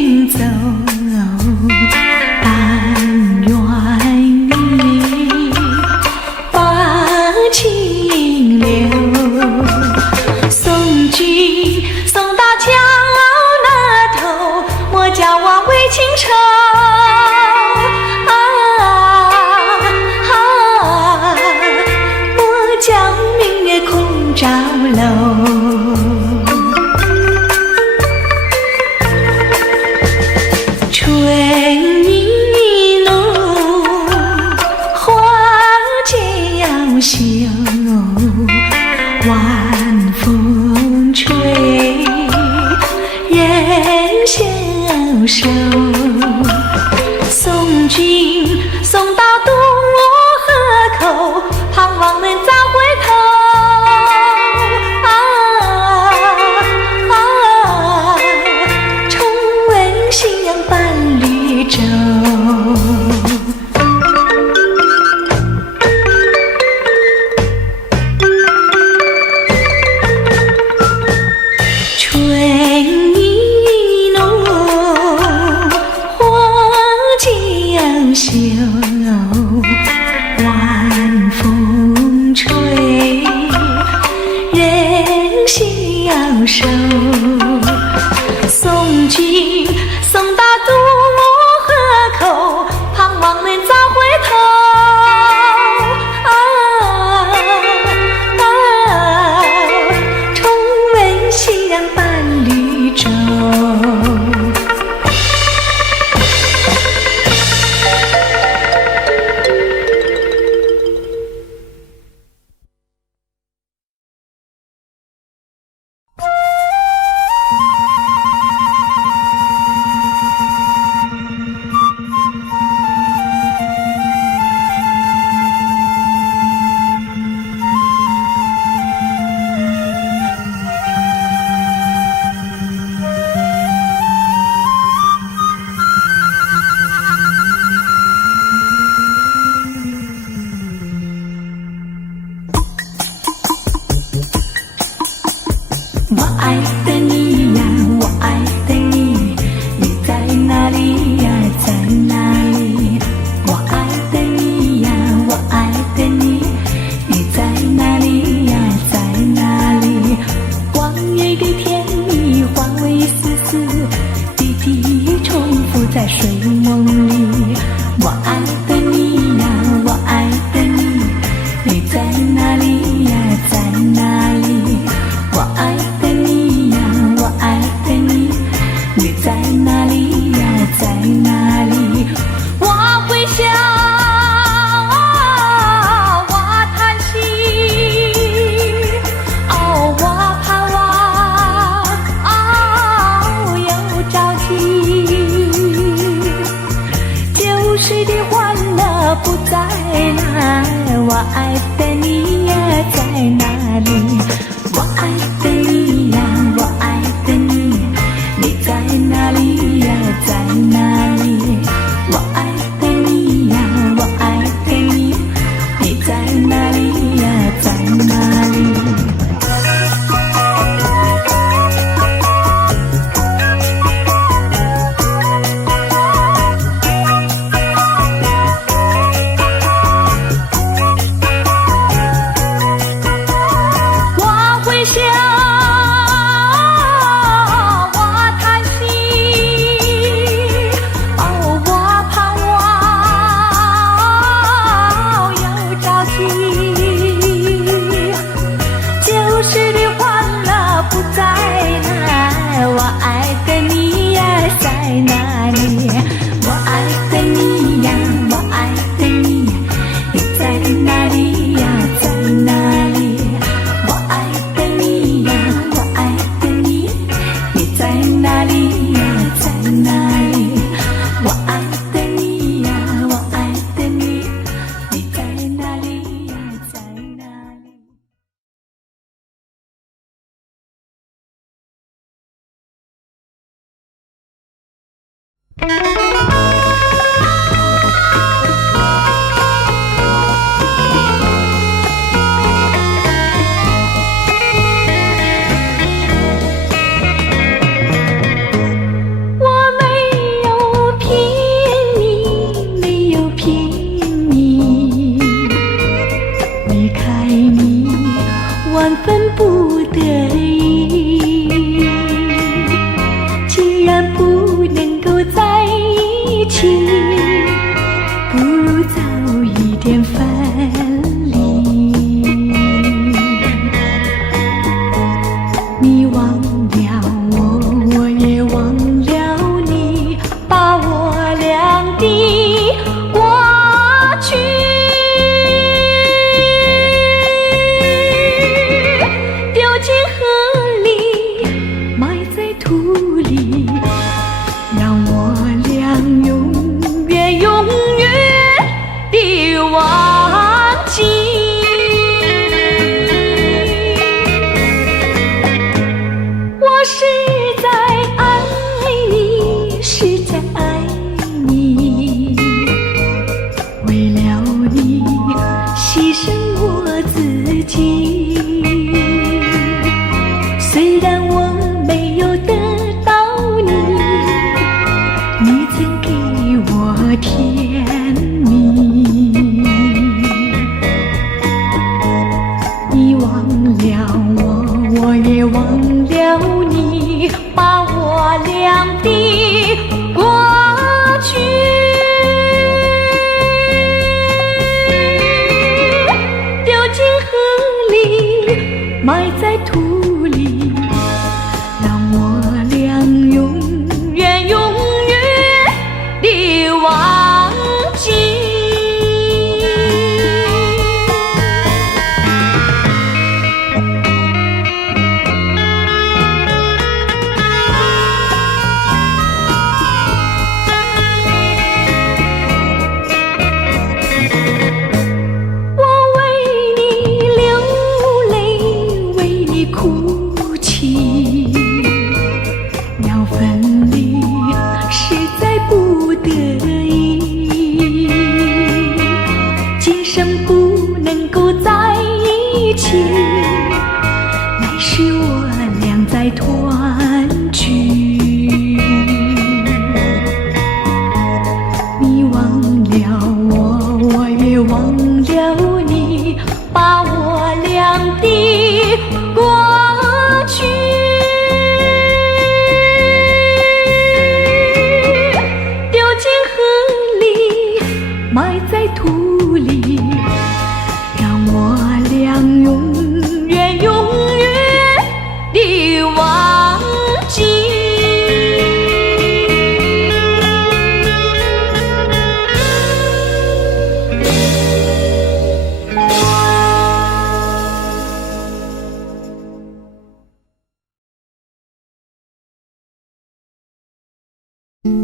云走，但愿你把情留。送君送到桥那头，莫教我为情愁。莫教明月空照楼。春意浓，花间要休，晚风吹，人消瘦。送君送到渡河口，盼望能早回头。重温夕阳伴绿洲。春意浓，花间要休，晚风吹，人消瘦。送君送到渡河口，盼望能早回头。重温夕阳伴绿洲。我爱的你呀，我爱的你，你在哪里呀，在哪里？我爱的你呀，我爱的你，你在哪里呀，在哪里？往日的甜蜜化为丝丝滴滴，重复在睡梦里。我爱的你呀，我爱的你，你在哪里呀，在哪里？我爱的你呀，我爱的你，你在哪里呀，在哪里？我会笑，我叹息，哦，我盼望，哦，又着急。旧时的欢乐不再来，我爱的你呀，在哪里？我爱的你呀，我爱的你，你在哪里呀，在哪里？我爱的你呀，我爱的你，你在哪里呀，在哪里？我没你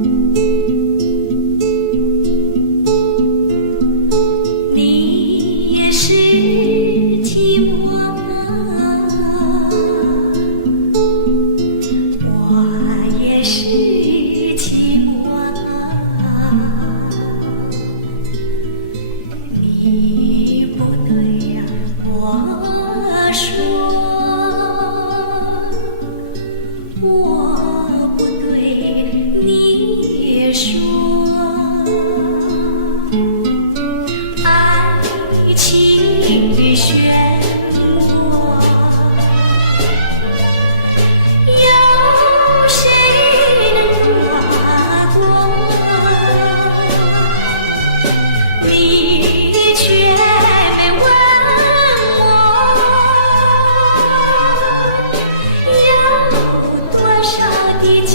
也是寂寞啊，我也是寂寞啊。你不对呀，我说我不对，你说。爱情漩涡，有谁能跨过？你却没问我，有多少的寂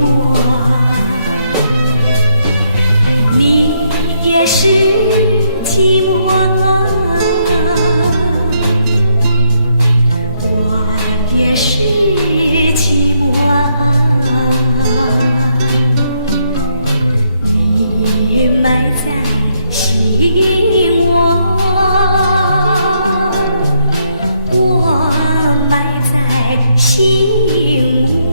寞？你也是寂寞啊，我也是寂寞啊。你埋在心窝，我埋在心窝。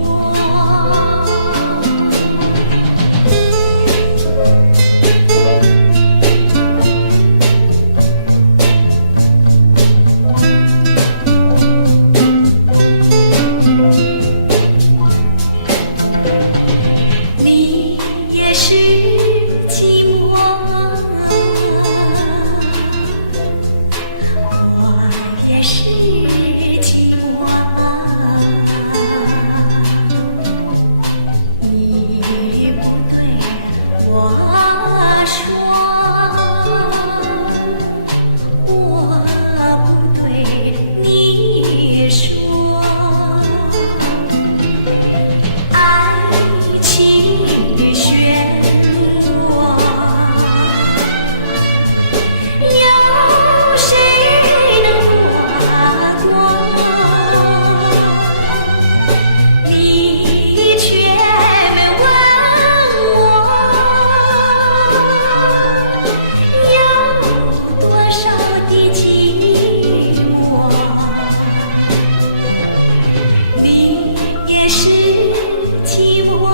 你也是寂寞啊，我也是寂寞啊。你不对，我说我不对，你说。爱情漩涡，有谁能跨过？你却没问我，有多少的寂寞？你也是寂寞啊，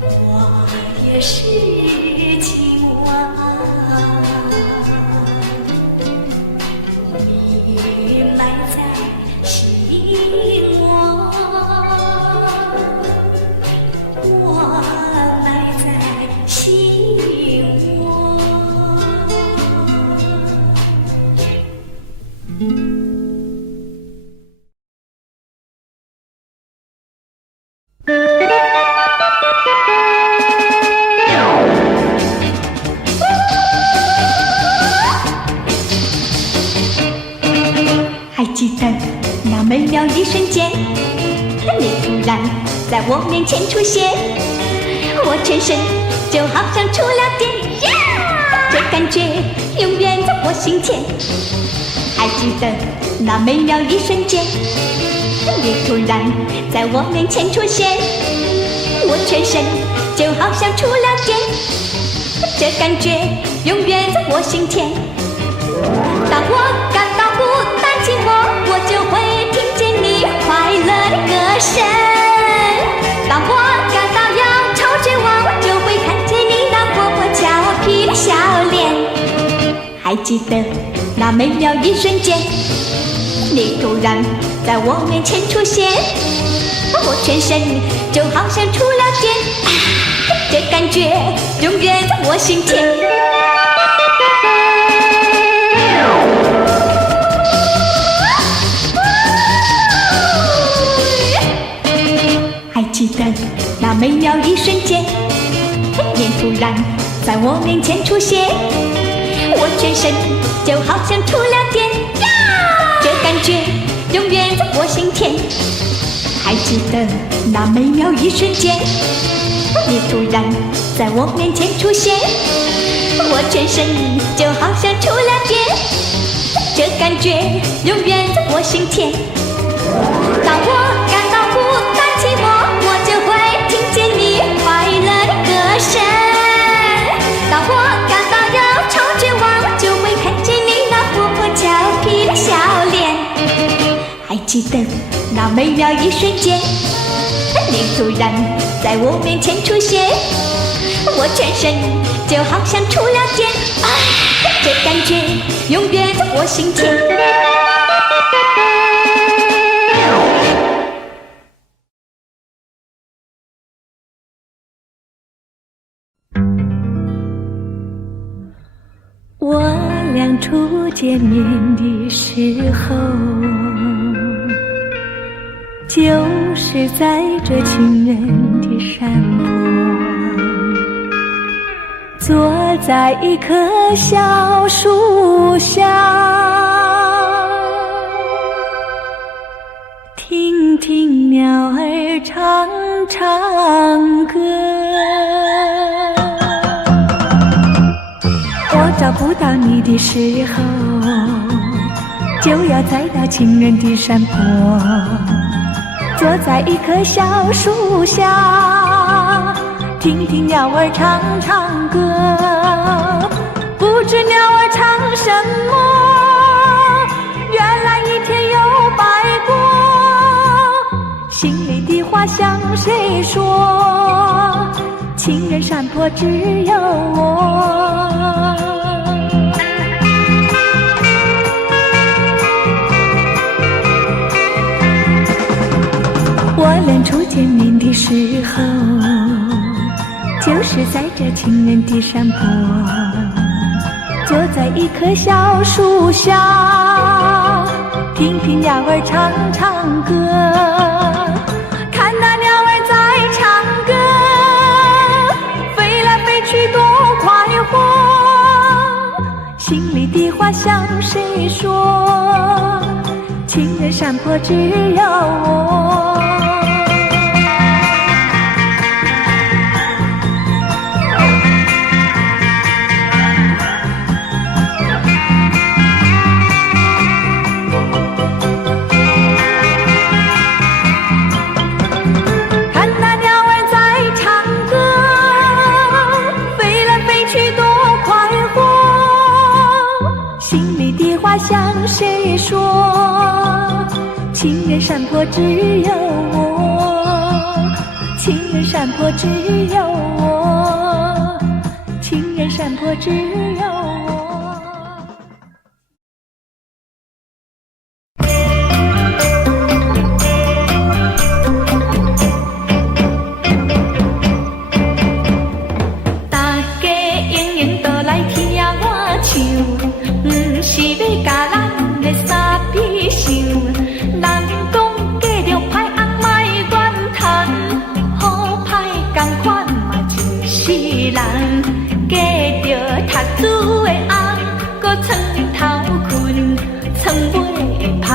我也是寂寞啊。你埋在心窝，我埋在心窝。还记得那美妙一瞬间，你突然在我面前出现，我全身就好像触了电，这感觉永远在我心田。还记得那美妙一瞬间，你突然在我面前出现，我全身就好像触了电，这感觉永远在我心田。当我感到孤单寂寞，我就会听见你快乐的歌声；当我感到要超绝望，我就会看见你那活泼俏皮的笑脸。还记得那美妙一瞬间，你突然在我面前出现，我全身就好像触了电，这感觉永远在我心田。还记得那美妙一瞬间，你突然在我面前出现，我全身就好像触了电，这感觉永远在我心田。还记得那美妙一瞬间，你突然在我面前出现，我全身就好像触了电，这感觉永远在我心田。当我感记得那美妙一瞬间，你突然在我面前出现，我全身就好像出了茧，这感觉永远在我心间。我俩初见面的时候，就是在这情人的山坡，坐在一棵小树下，听听鸟儿唱唱歌。我找不到你的时候，就要再到情人的山坡，坐在一棵小树下，听听鸟儿唱唱歌。不知鸟儿唱什么，原来一天又白过，心里的话向谁说？情人山坡只有我。我俩初见面的时候，就是在这情人的山坡，坐在一棵小树下，听听鸟儿唱唱歌。看那鸟儿在唱歌，飞来飞去多快活，心里的话向谁说？情人山坡只有我。向谁说？情人山坡只有我，情人山坡只有我，情人山坡只有我。大家永远都来听我唱，不是要甲咱的三比想，人讲嫁着歹翁莫怨叹，好歹同款嘛就是人，嫁着读书的翁，搁床头困，床尾会芳，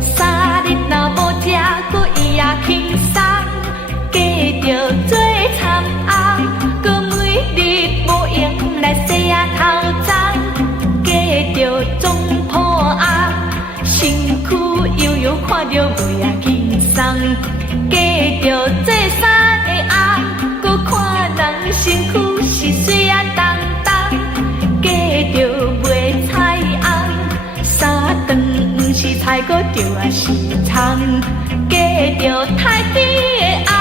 三日若无食，搁伊也轻松，嫁着做参翁，搁每日无闲来洗啊头鬃。嫁着总破案，身躯悠悠看着袂啊轻松。嫁着做衫的翁，搁看人身躯是水啊重重。嫁着卖菜翁，三顿不是菜，搁着啊是葱。嫁着太甜的翁，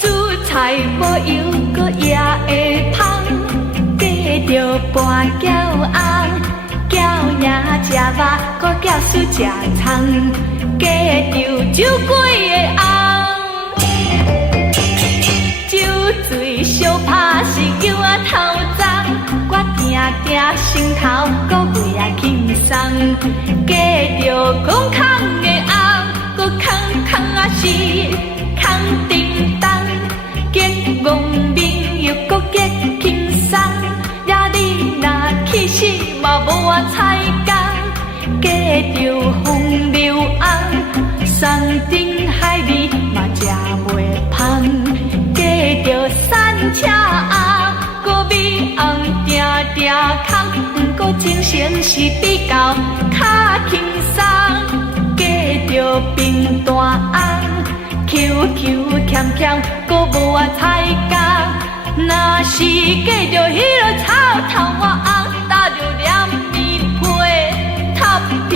煮菜无油，搁也会芳。嫁着半饺翁，饺赢食肉，搁饺输食葱。嫁着酒鬼的翁，酒醉相拍是叫我头鬃，我定定心头搁袂啊轻松。嫁着空空的翁，搁空空啊是空叮当，结憨面又搁结轻松。其实嘛无我菜工，嫁着风流翁，山珍海味嘛食袂芳。嫁着山车翁，搁美翁定定空，搁精神是比较较轻松。嫁着平大翁，QQ 欠欠搁无我菜工，若是嫁着迄落草头翁。打着连面皮，头皮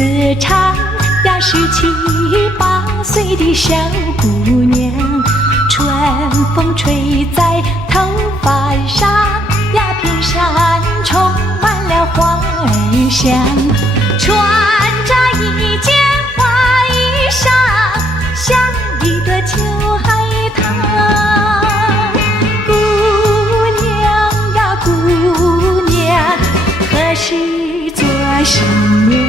子长呀17、18岁的小姑娘，春风吹在头发上呀，片山充满了花儿香。穿着一件花衣裳，像一朵秋海棠。姑娘呀姑娘，何时做新娘？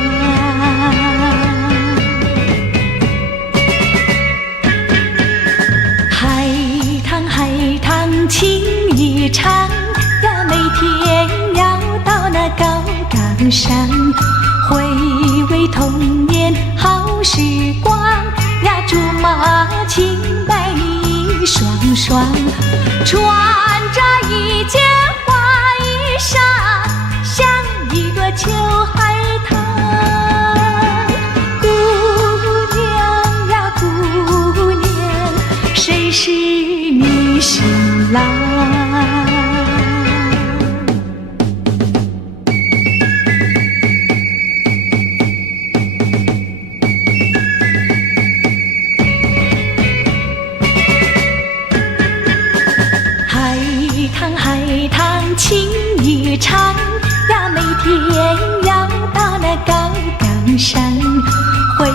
海棠情意长呀，每天要到那高岗上，回味童年好时光呀，竹马青梅一双双。穿着一件花衣裳，像一朵秋海棠。姑娘呀姑娘，谁是你新郎？海棠情意长呀，每天要到那高岗上，回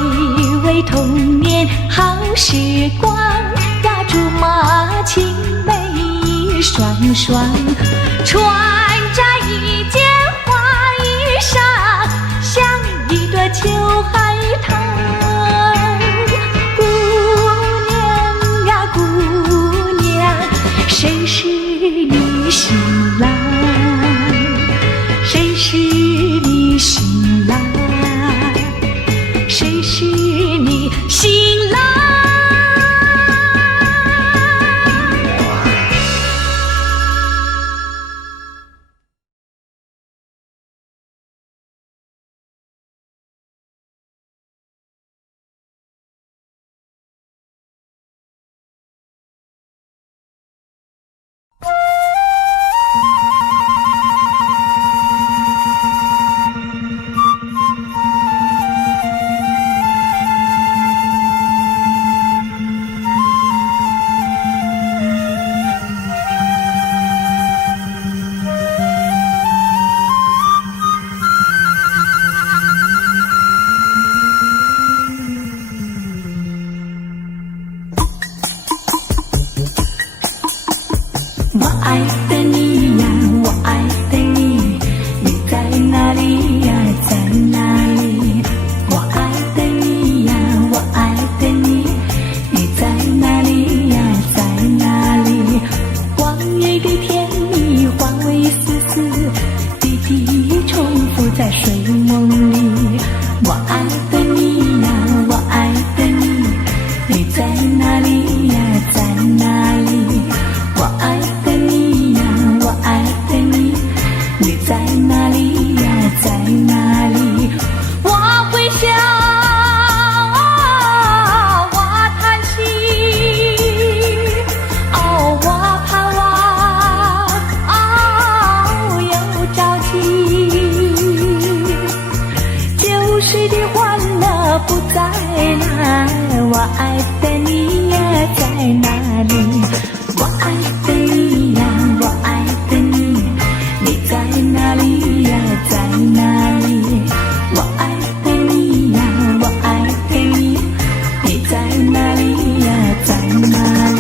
味童年好时光呀，竹马青梅一双双。穿着一件花衣裳，像一朵秋海棠。姑娘呀姑娘，谁是你新郎？谁是你新郎？谁是你新郎？我爱的你呀，我爱的你，你在哪里呀，在哪里？我爱的你呀，我爱的你，你在哪里呀，在哪里？往日的甜蜜化为丝丝滴滴，重复在睡梦里。我爱的你呀，我爱的你，你在哪里呀，在哪里？我爱的你呀，我爱的你，你在哪里呀，在哪里？我会笑，我叹息，哦，我盼望，哦，又着急。旧时的欢乐不在那，我爱的你呀，在哪里？我爱的你呀，我爱的你，你在哪里呀，在哪里？我爱的你呀，我爱的你，你在哪里呀，在哪里？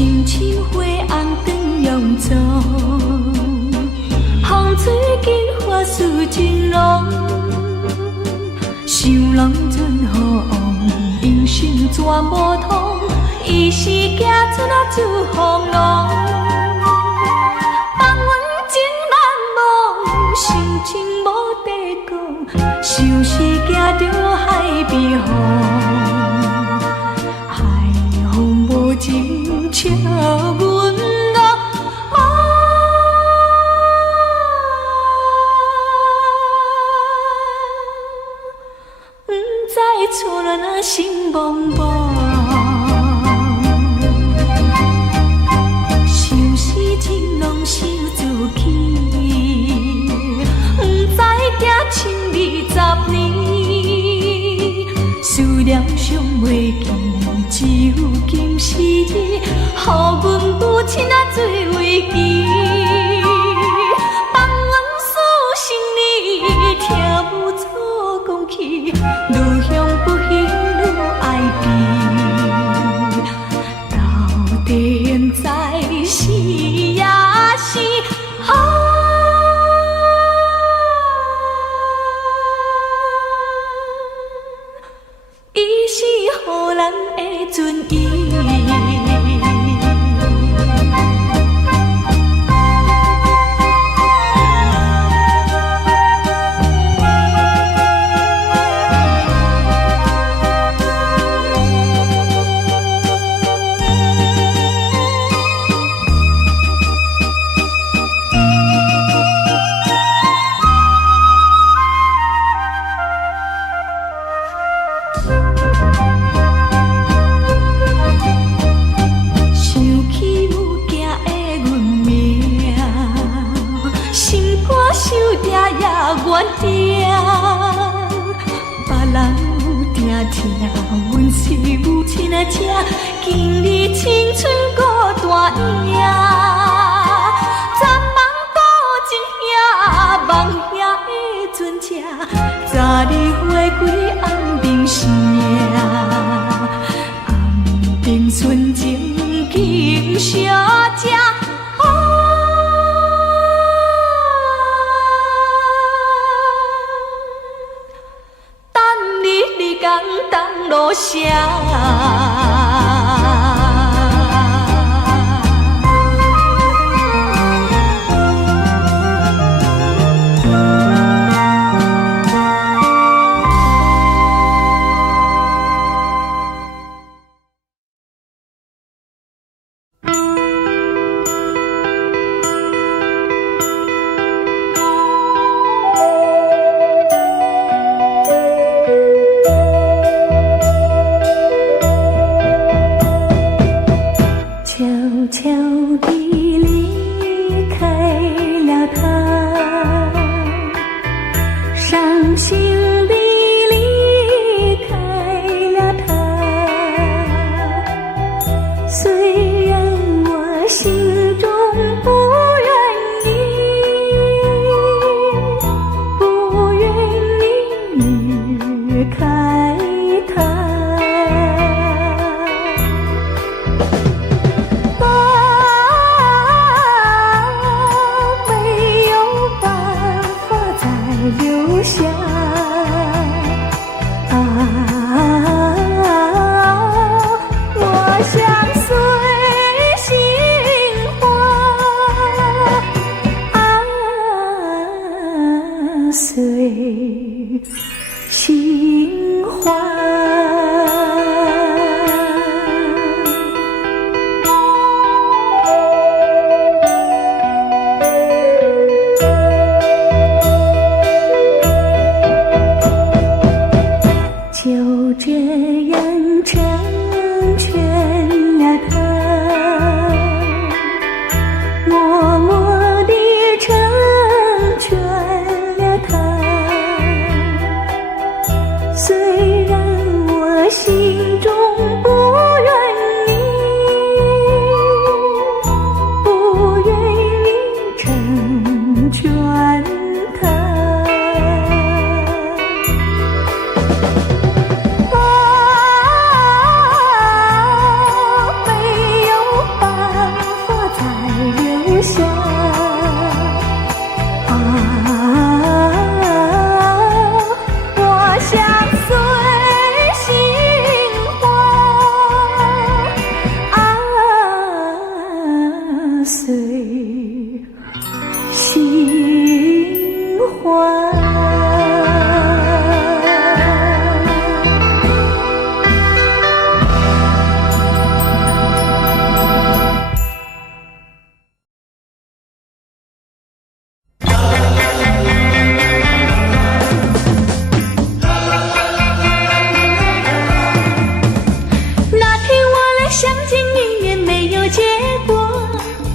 深深花红灯永驻，风水金花似真浓，想人准好望，英雄绝无通，伊是行出自风浪，放阮情难忘，心情无地讲，想是行着海边风，海风无情笑阮憨，不知错了那心茫茫。想自己，不知行千20年，思念尚袂记，只有今时日，予阮母亲最为记。放阮思心里，听母错讲起，愈想不幸愈爱悲，到底现在是是啊，伊是予人的尊严。原定，别人有定听，阮是母亲的车，今日青春孤单影。暂望故情兄，望兄的船车，早日回归安平城。安平纯情景小姐。当路上。留下随心欢。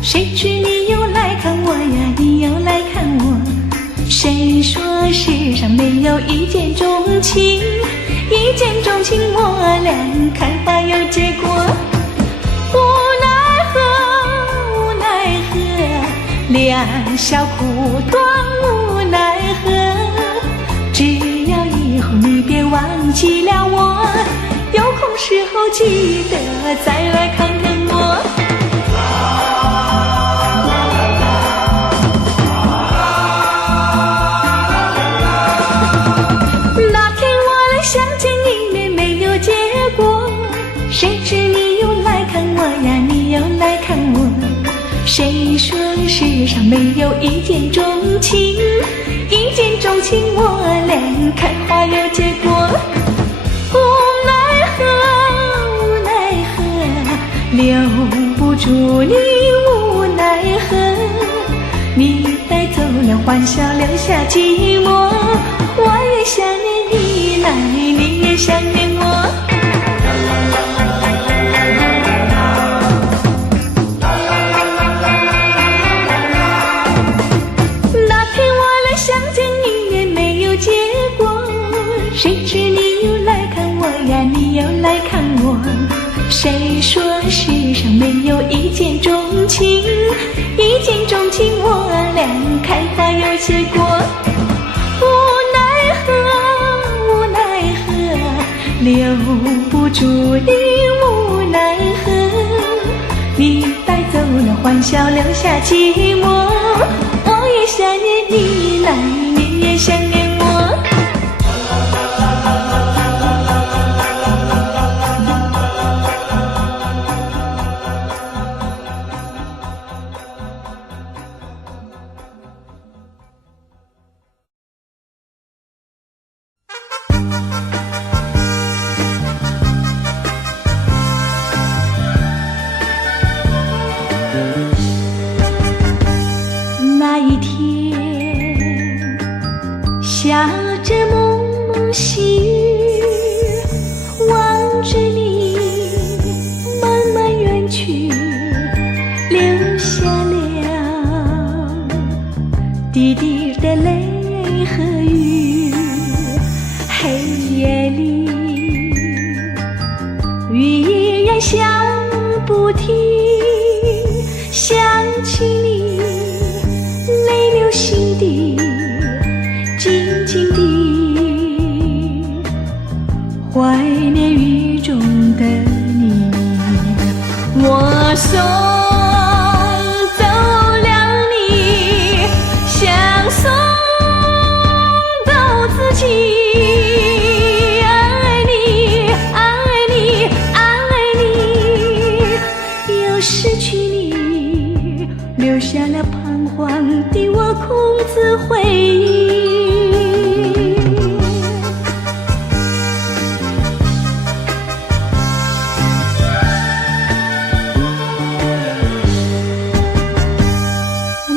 谁知你又来看我呀，你又来看我。谁说世上没有一见钟情？一见钟情我俩开花有结果。无奈何，无奈何，两小苦短无奈何。只要以后你别忘记了我，有空时候记得再来看看我。谁知你又来看我呀，你又来看我。谁说世上没有一见钟情？一见钟情我俩开花有结果。无奈何，无奈何，留不住你无奈何。你带走了欢笑，留下寂寞。我也想念你来，你也想念我。谁知你又来看我呀，你又来看我。谁说世上没有一见钟情？一见钟情我俩开花有结果。无奈何，无奈何，留不住你无奈何。你带走了欢笑，留下寂寞。我也想念你来，你也想念我。那一天下着蒙蒙细雨，望着你慢慢远去，留下了滴滴的泪和雨。黑夜里语依然响不停，想起你泪流心底，静静地怀念雨中的你。我送走了你，像送走自己。爱你，爱你，爱你，又失去你，留下了彷徨的我空自回忆。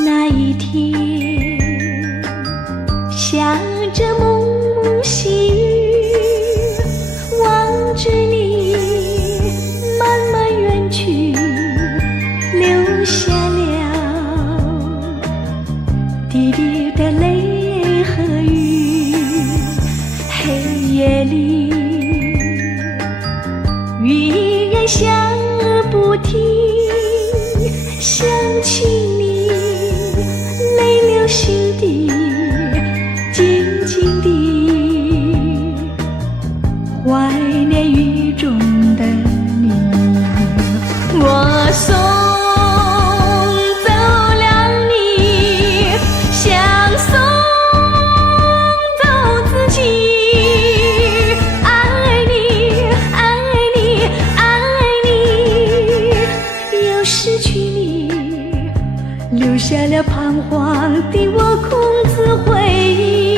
那一天下着蒙蒙细雨，望着你慢慢远去，留下了滴滴的泪和雨。黑夜里语依然响不停，想起你泪流心底，静静地怀念雨中的你。我送留下了彷徨的我空自回忆。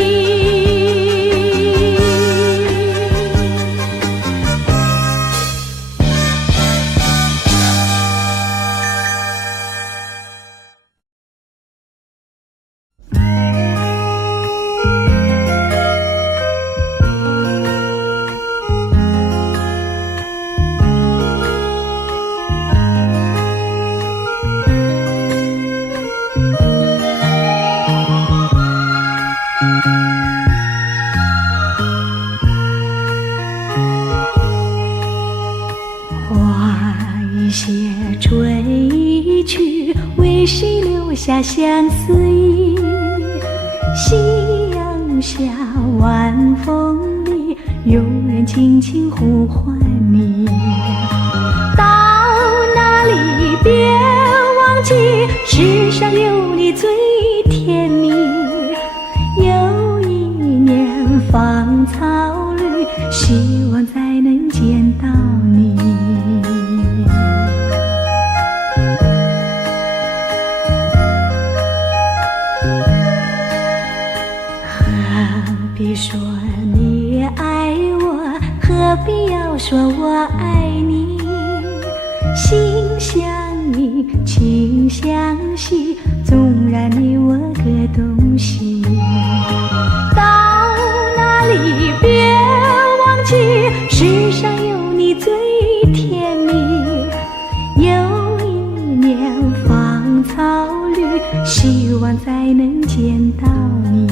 追去，为谁留下相思意？夕阳下，晚风里，有人轻轻呼唤你。到哪里别忘记，世上有你最甜蜜。有一年芳草绿，希望再能见到你。何必说你爱我，何必要说我爱你？心相印，情相系，纵然你我各东西。到哪里别忘记，世上有你最甜蜜。有一年芳草绿，希望再能见到你。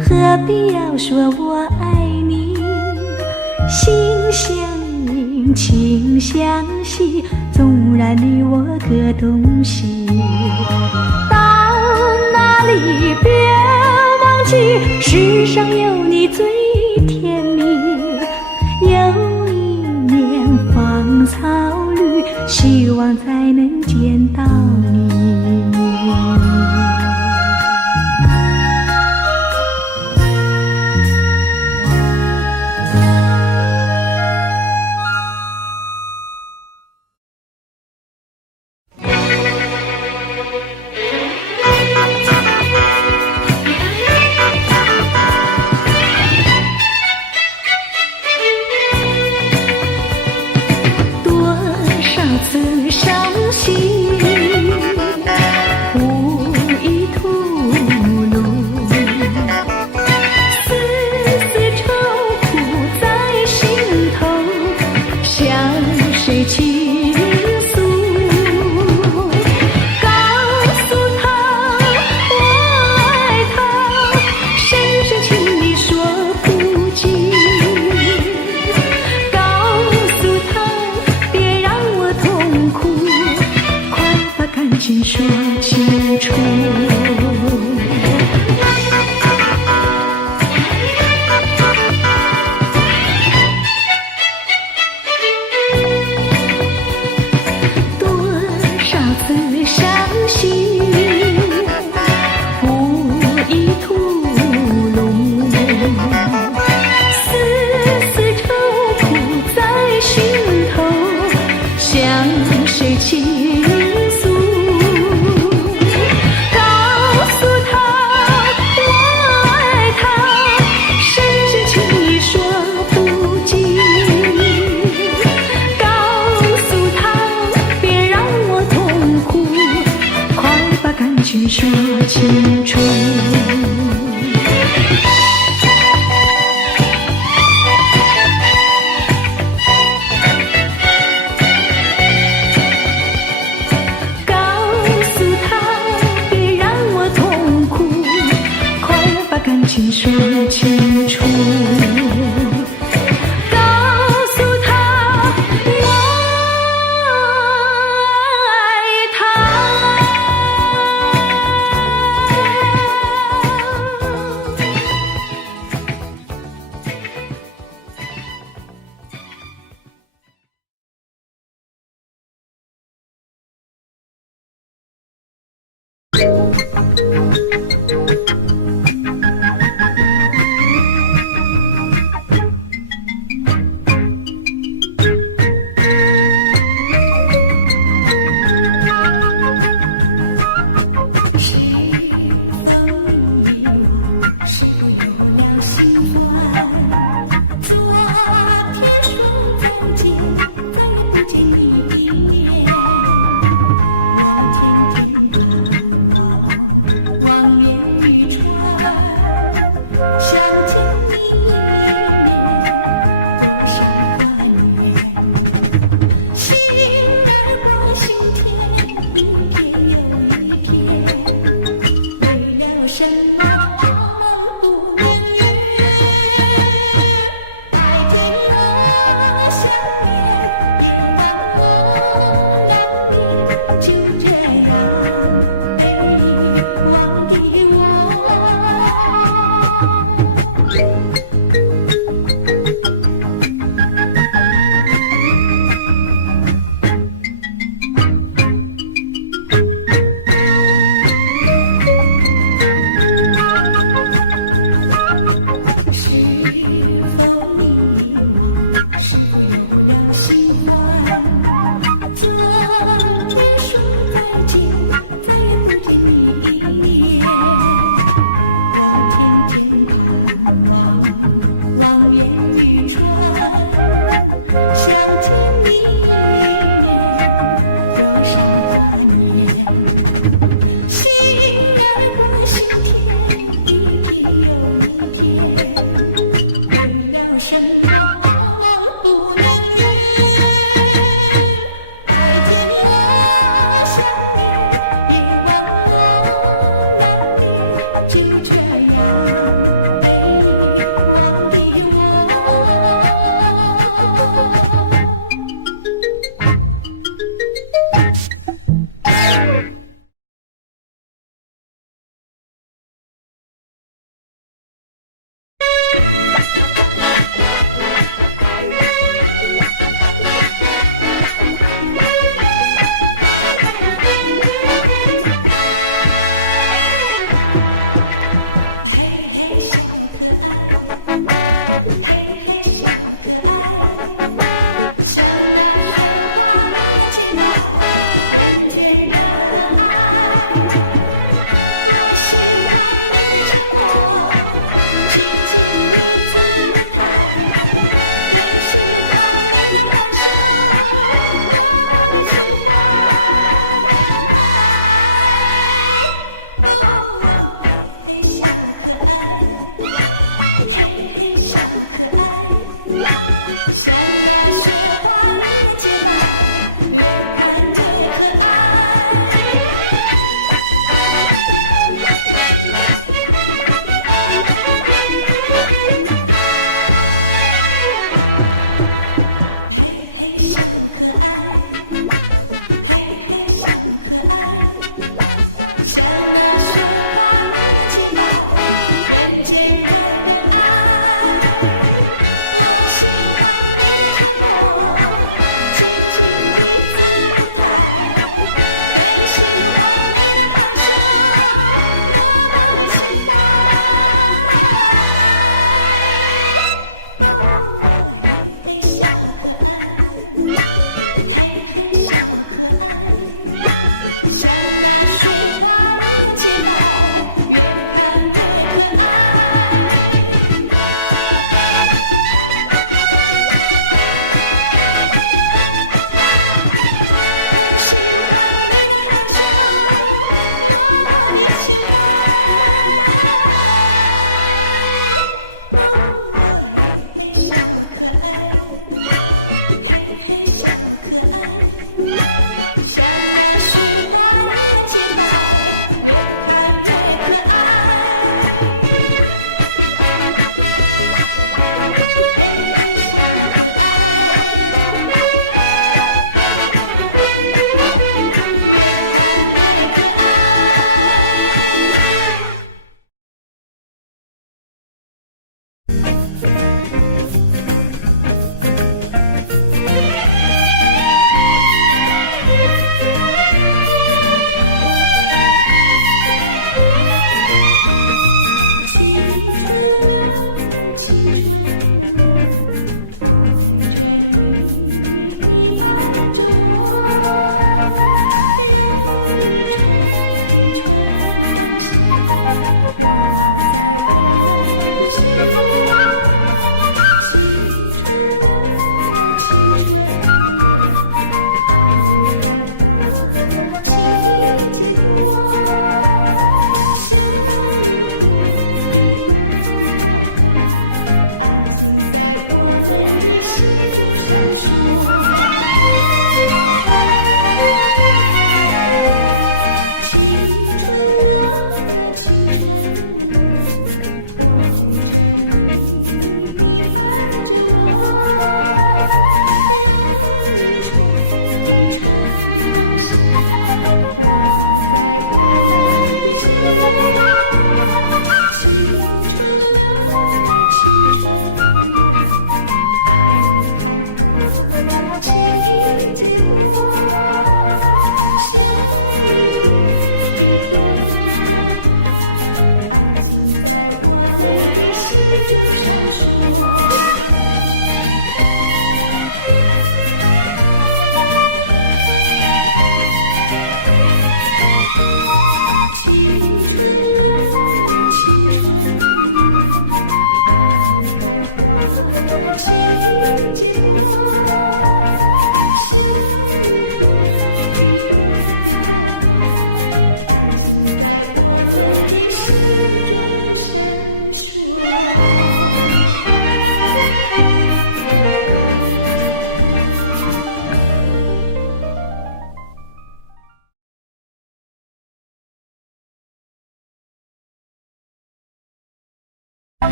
何必要说我爱你？心相印，情相系，纵然你我各东西。到哪里别忘记，世上有你最甜蜜。有一年芳草绿，希望再能见到你。次伤心，无意吐露，丝丝愁苦在心头，向谁倾诉？告诉他我爱他，深深情意说不尽。请说清楚。多少次伤心，无意吐露，丝丝愁苦在心头，向谁倾诉？请说清楚。告诉他，别让我痛苦，快把感情说清楚。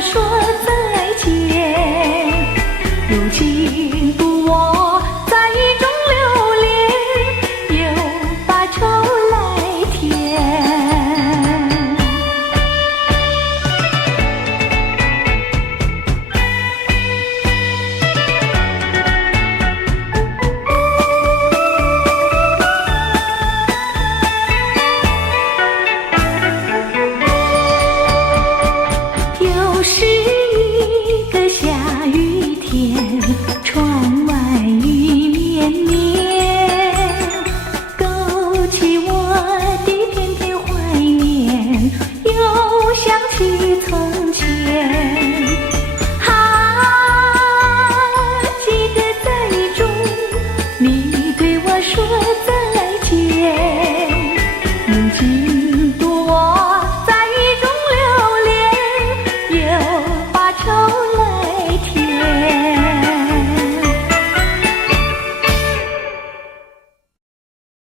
说。